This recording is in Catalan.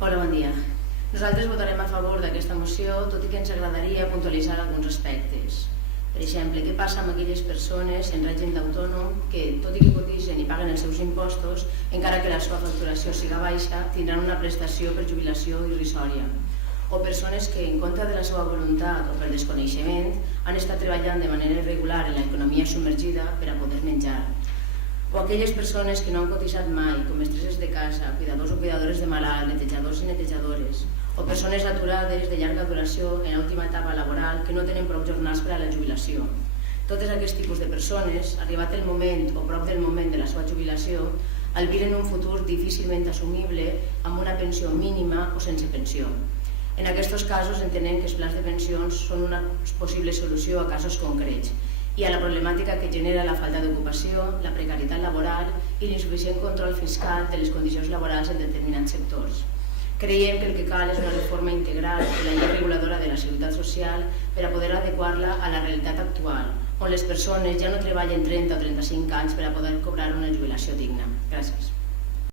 Hola, bon dia. Nosaltres votarem a favor d'aquesta moció, tot i que ens agradaria puntualitzar alguns aspectes. Per exemple, què passa amb aquelles persones en règim d'autònom que, tot i que cotitzen i paguen els seus impostos, encara que la seva facturació siga baixa, tindran una prestació per jubilació irrisòria. O persones que, en contra de la seva voluntat o per desconeixement, han estat treballant de manera irregular en l'economia submergida per a poder menjar. O aquelles persones que no han cotitzat mai, com mestresses de casa, cuidadors o cuidadores de malalt, netejadors i netejadores, o persones aturades de llarga duració en l'última etapa laboral que no tenen prou jornals per a la jubilació. Tots aquests tipus de persones, arribat el moment o prop del moment de la seva jubilació, albiren un futur difícilment assumible amb una pensió mínima o sense pensió. En aquests casos entenem que els plans de pensions són una possible solució a casos concrets i a la problemàtica que genera la falta d'ocupació, la precarietat laboral i l'insuficient control fiscal de les condicions laborals en determinats sectors. Creiem que el que cal és una reforma integral de la llei reguladora de la Seguretat Social per a poder adequar-la a la realitat actual, on les persones ja no treballen 30 o 35 anys per a poder cobrar una jubilació digna. Gràcies.